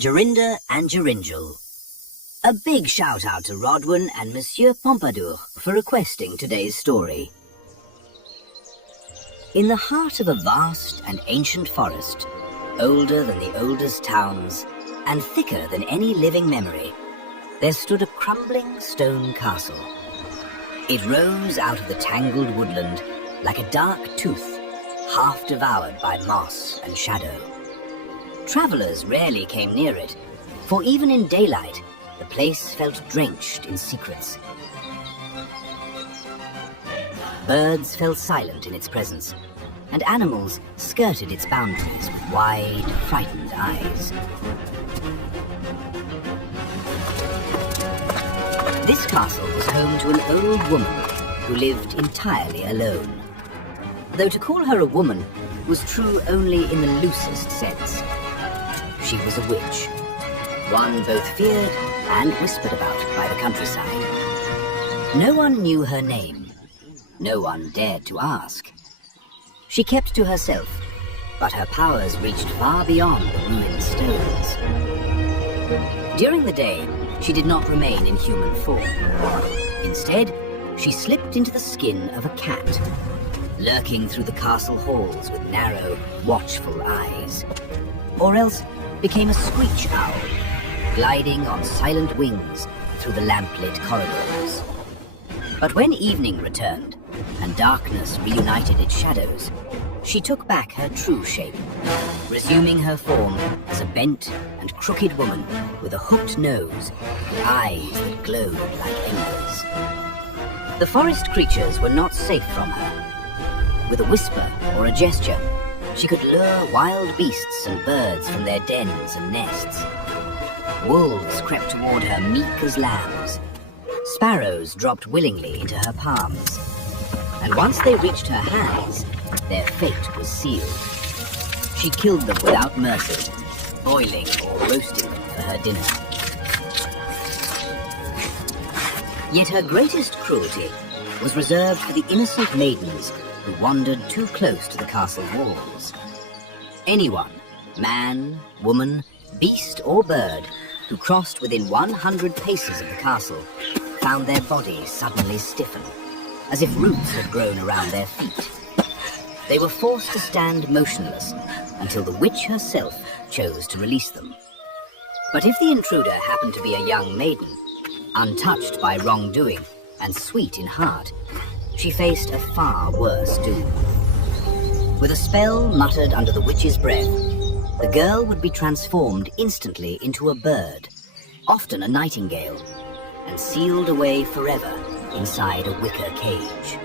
Jorinda and Joringel. A big shout out to Rodwin and Monsieur Pompadour for requesting today's story. In the heart of a vast and ancient forest, older than the oldest towns and thicker than any living memory, there stood a crumbling stone castle. It rose out of the tangled woodland like a dark tooth, half devoured by moss and shadow. Travellers rarely came near it, for even in daylight, the place felt drenched in secrets. Birds fell silent in its presence, and animals skirted its boundaries with wide, frightened eyes. This castle was home to an old woman who lived entirely alone. Though to call her a woman was true only in the loosest sense. She was a witch, one both feared and whispered about by the countryside. No one knew her name. No one dared to ask. She kept to herself, but her powers reached far beyond the ruined stones. During the day, she did not remain in human form. Instead, she slipped into the skin of a cat, lurking through the castle halls with narrow, watchful eyes. Or else became a screech owl, gliding on silent wings through the lamplit corridors. But when evening returned and darkness reunited its shadows, she took back her true shape, resuming her form as a bent and crooked woman with a hooked nose and eyes that glowed like embers. The forest creatures were not safe from her. With a whisper or a gesture, she could lure wild beasts and birds from their dens and nests. Wolves crept toward her meek as lambs. Sparrows dropped willingly into her palms. And once they reached her hands, their fate was sealed. She killed them without mercy, boiling or roasting them for her dinner. Yet her greatest cruelty was reserved for the innocent maidens who wandered too close to the castle walls. Anyone, man, woman, beast or bird, who crossed within 100 paces of the castle found their bodies suddenly stiffen, as if roots had grown around their feet. They were forced to stand motionless until the witch herself chose to release them. But if the intruder happened to be a young maiden, untouched by wrongdoing and sweet in heart, she faced a far worse doom. With a spell muttered under the witch's breath, the girl would be transformed instantly into a bird, often a nightingale, and sealed away forever inside a wicker cage.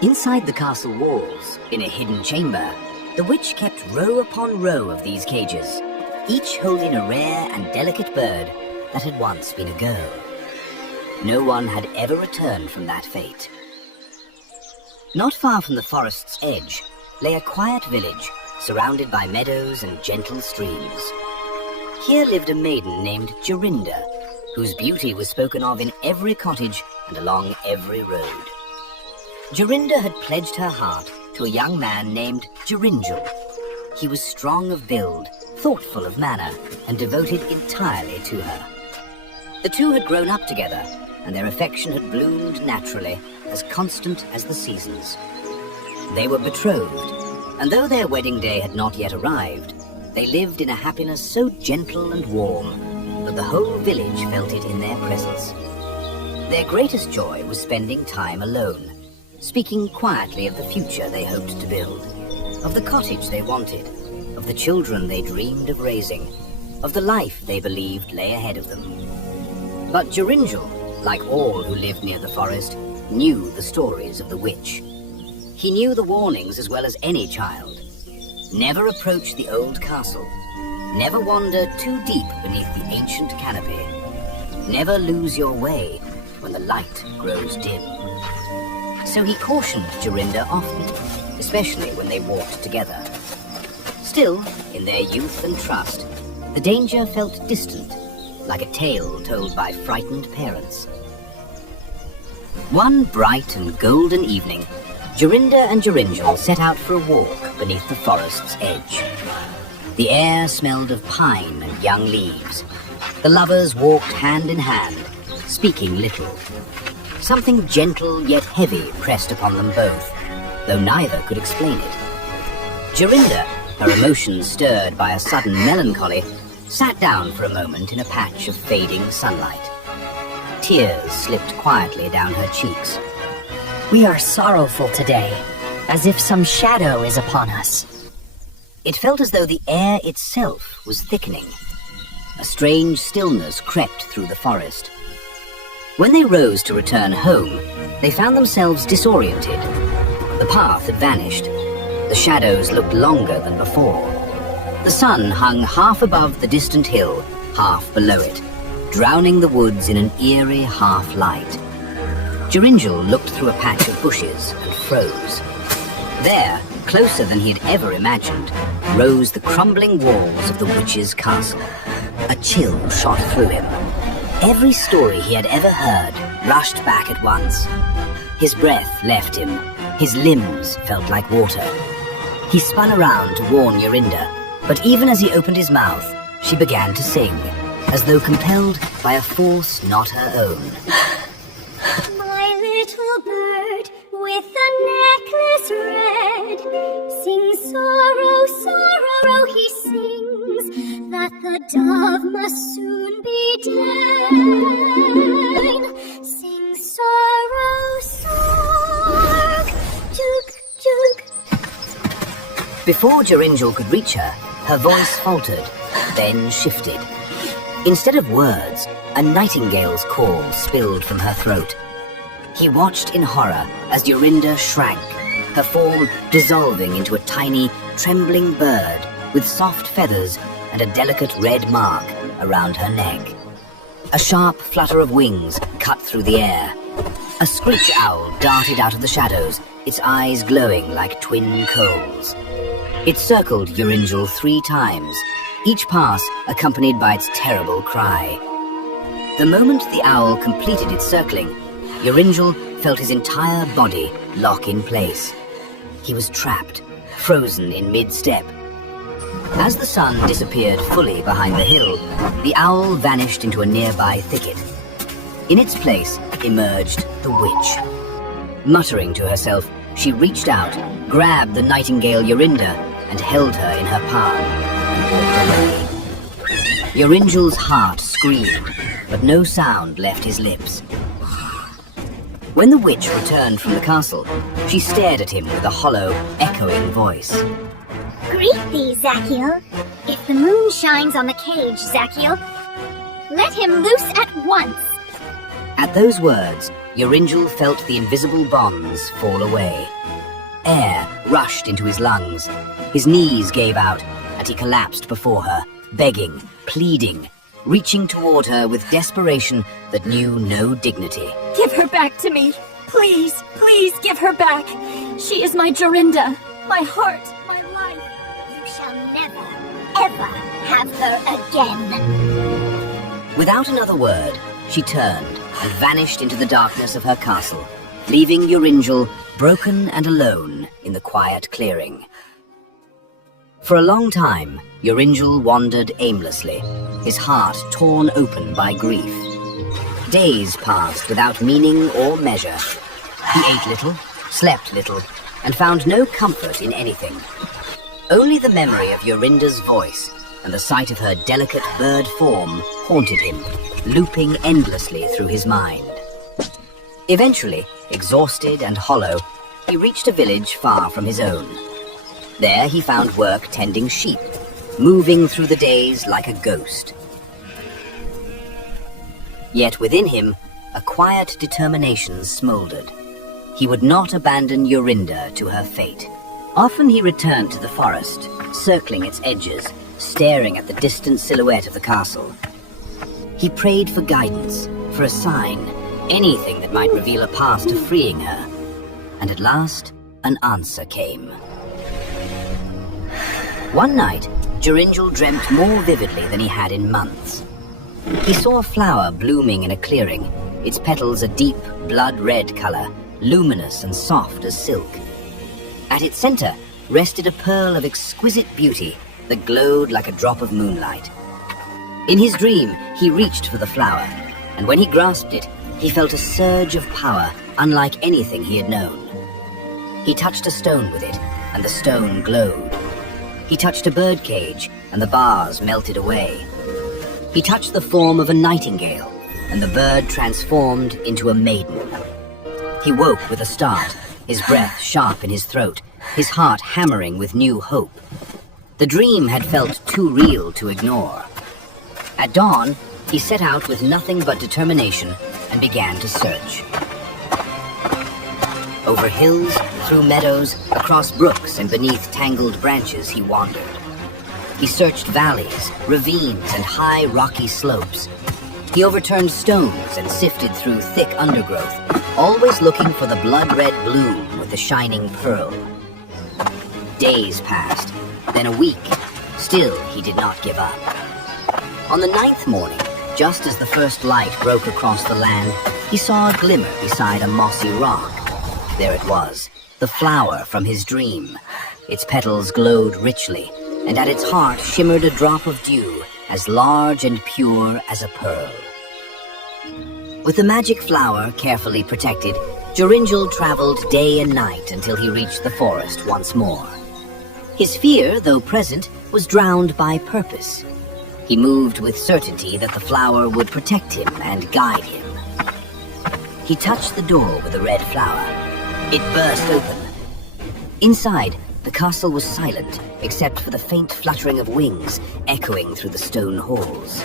Inside the castle walls, in a hidden chamber, the witch kept row upon row of these cages, each holding a rare and delicate bird that had once been a girl. No one had ever returned from that fate. Not far from the forest's edge lay a quiet village surrounded by meadows and gentle streams. Here lived a maiden named Jorinda, whose beauty was spoken of in every cottage and along every road. Jorinda had pledged her heart to a young man named Joringel. He was strong of build, thoughtful of manner, and devoted entirely to her. The two had grown up together, and their affection had bloomed naturally, as constant as the seasons. They were betrothed, and though their wedding day had not yet arrived, they lived in a happiness so gentle and warm that the whole village felt it in their presence. Their greatest joy was spending time alone, speaking quietly of the future they hoped to build, of the cottage they wanted, of the children they dreamed of raising, of the life they believed lay ahead of them. But Joringel, like all who lived near the forest, knew the stories of the witch. He knew the warnings as well as any child. Never approach the old castle. Never wander too deep beneath the ancient canopy. Never lose your way when the light grows dim. So he cautioned Jorinda often, especially when they walked together. Still, in their youth and trust, the danger felt distant, like a tale told by frightened parents. One bright and golden evening, Jorinda and Joringel set out for a walk beneath the forest's edge. The air smelled of pine and young leaves. The lovers walked hand in hand, speaking little. Something gentle yet heavy pressed upon them both, though neither could explain it. Jorinda, her emotions stirred by a sudden melancholy, sat down for a moment in a patch of fading sunlight. Tears slipped quietly down her cheeks. We are sorrowful today, as if some shadow is upon us. It felt as though the air itself was thickening. A strange stillness crept through the forest. When they rose to return home, they found themselves disoriented. The path had vanished. The shadows looked longer than before. The sun hung half above the distant hill, half below it, drowning the woods in an eerie half-light. Joringel looked through a patch of bushes and froze. There, closer than he had ever imagined, rose the crumbling walls of the witch's castle. A chill shot through him. Every story he had ever heard rushed back at once. His breath left him. His limbs felt like water. He spun around to warn Jorinda, but even as he opened his mouth, she began to sing, as though compelled by a force not her own. My little bird with a necklace red sings sorrow, sorrow, he sings, that the dove must soon be dead. Sing sorrow, sorrow, juk, juk. Before Joringel could reach her, her voice faltered, then shifted. Instead of words, a nightingale's call spilled from her throat. He watched in horror as Jorinda shrank, her form dissolving into a tiny, trembling bird with soft feathers and a delicate red mark around her neck. A sharp flutter of wings cut through the air. A screech owl darted out of the shadows, its eyes glowing like twin coals. It circled Joringel 3 times, each pass accompanied by its terrible cry. The moment the owl completed its circling, Joringel felt his entire body lock in place. He was trapped, frozen in mid-step. As the sun disappeared fully behind the hill, the owl vanished into a nearby thicket. In its place emerged the witch. Muttering to herself, she reached out, grabbed the nightingale Jorinda, and held her in her palm and walked away. Joringel's heart screamed, but no sound left his lips. When the witch returned from the castle, she stared at him with a hollow, echoing voice. Greet thee, Zachiel. If the moon shines on the cage, Zachiel, let him loose at once. At those words, Joringel felt the invisible bonds fall away. Air rushed into his lungs. His knees gave out, and he collapsed before her, begging, pleading, reaching toward her with desperation that knew no dignity. Give her back to me. Please, please give her back. She is my Jorinda, my heart, my life. You shall never, ever have her again. Without another word, she turned and vanished into the darkness of her castle, leaving Joringel broken and alone in the quiet clearing. For a long time, Joringel wandered aimlessly, his heart torn open by grief. Days passed without meaning or measure. He ate little, slept little, and found no comfort in anything. Only the memory of Jorinda's voice and the sight of her delicate bird form haunted him, looping endlessly through his mind. Eventually, exhausted and hollow, he reached a village far from his own. There he found work tending sheep, moving through the days like a ghost. Yet within him, a quiet determination smoldered. He would not abandon Jorinda to her fate. Often he returned to the forest, circling its edges, staring at the distant silhouette of the castle. He prayed for guidance, for a sign, anything that might reveal a path to freeing her. And at last, an answer came. One night, Joringel dreamt more vividly than he had in months. He saw a flower blooming in a clearing, its petals a deep blood-red color, luminous and soft as silk. At its center rested a pearl of exquisite beauty, that glowed like a drop of moonlight. In his dream, he reached for the flower, and when he grasped it, he felt a surge of power unlike anything he had known. He touched a stone with it, and the stone glowed. He touched a birdcage, and the bars melted away. He touched the form of a nightingale, and the bird transformed into a maiden. He woke with a start, his breath sharp in his throat, his heart hammering with new hope. The dream had felt too real to ignore. At dawn, he set out with nothing but determination and began to search. Over hills, through meadows, across brooks, and beneath tangled branches he wandered. He searched valleys, ravines, and high rocky slopes. He overturned stones and sifted through thick undergrowth, always looking for the blood-red bloom with the shining pearl. Days passed, then a week. Still, he did not give up. On the 9th morning, just as the first light broke across the land, he saw a glimmer beside a mossy rock. There it was, the flower from his dream. Its petals glowed richly, and at its heart shimmered a drop of dew as large and pure as a pearl. With the magic flower carefully protected, Joringel traveled day and night until he reached the forest once more. His fear, though present, was drowned by purpose. He moved with certainty that the flower would protect him and guide him. He touched the door with a red flower. It burst open. Inside, the castle was silent, except for the faint fluttering of wings echoing through the stone halls.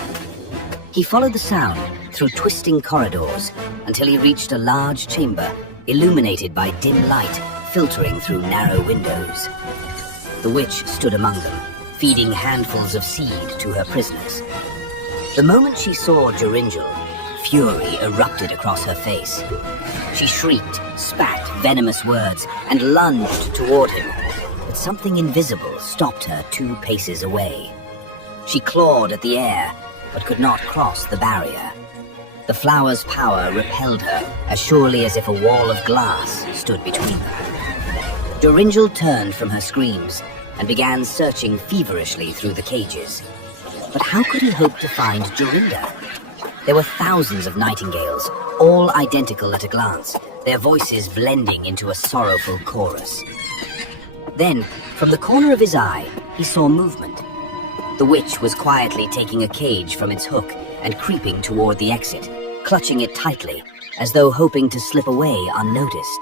He followed the sound through twisting corridors until he reached a large chamber illuminated by dim light filtering through narrow windows. The witch stood among them, feeding handfuls of seed to her prisoners. The moment she saw Joringel, fury erupted across her face. She shrieked, spat venomous words, and lunged toward him, but something invisible stopped her 2 paces away. She clawed at the air, but could not cross the barrier. The flower's power repelled her as surely as if a wall of glass stood between them. Joringel turned from her screams and began searching feverishly through the cages. But how could he hope to find Jorinda? There were thousands of nightingales, all identical at a glance, their voices blending into a sorrowful chorus. Then, from the corner of his eye, he saw movement. The witch was quietly taking a cage from its hook and creeping toward the exit, clutching it tightly, as though hoping to slip away unnoticed.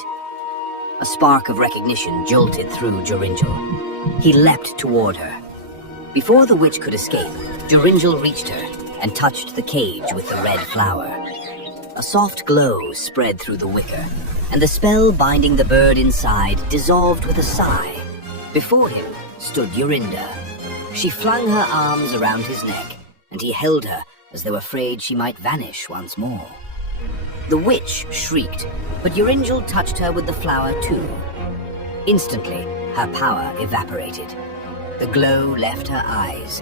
A spark of recognition jolted through Joringel. He leapt toward her. Before the witch could escape, Joringel reached her and touched the cage with the red flower. A soft glow spread through the wicker, and the spell binding the bird inside dissolved with a sigh. Before him stood Jorinda. She flung her arms around his neck, and he held her as though afraid she might vanish once more. The witch shrieked, but Joringel touched her with the flower too. Instantly, her power evaporated. The glow left her eyes.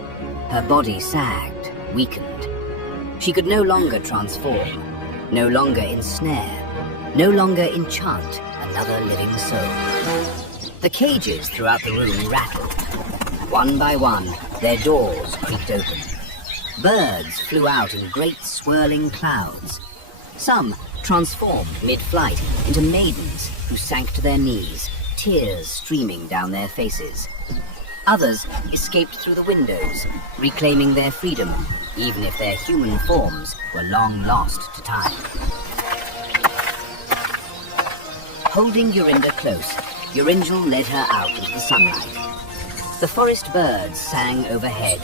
Her body sagged, weakened. She could no longer transform, no longer ensnare, no longer enchant another living soul. The cages throughout the room rattled. One by one, their doors creaked open. Birds flew out in great swirling clouds. Some transformed mid-flight into maidens who sank to their knees, tears streaming down their faces. Others escaped through the windows, reclaiming their freedom, even if their human forms were long lost to time. Holding Jorinda close, Joringel led her out into the sunlight. The forest birds sang overhead,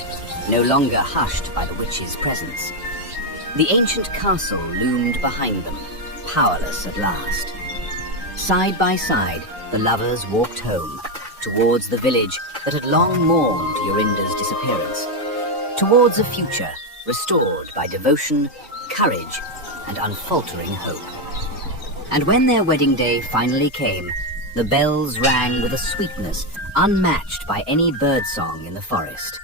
no longer hushed by the witch's presence. The ancient castle loomed behind them, powerless at last. Side by side, the lovers walked home, towards the village that had long mourned Jorinda's disappearance, towards a future restored by devotion, courage, and unfaltering hope. And when their wedding day finally came, the bells rang with a sweetness unmatched by any birdsong in the forest.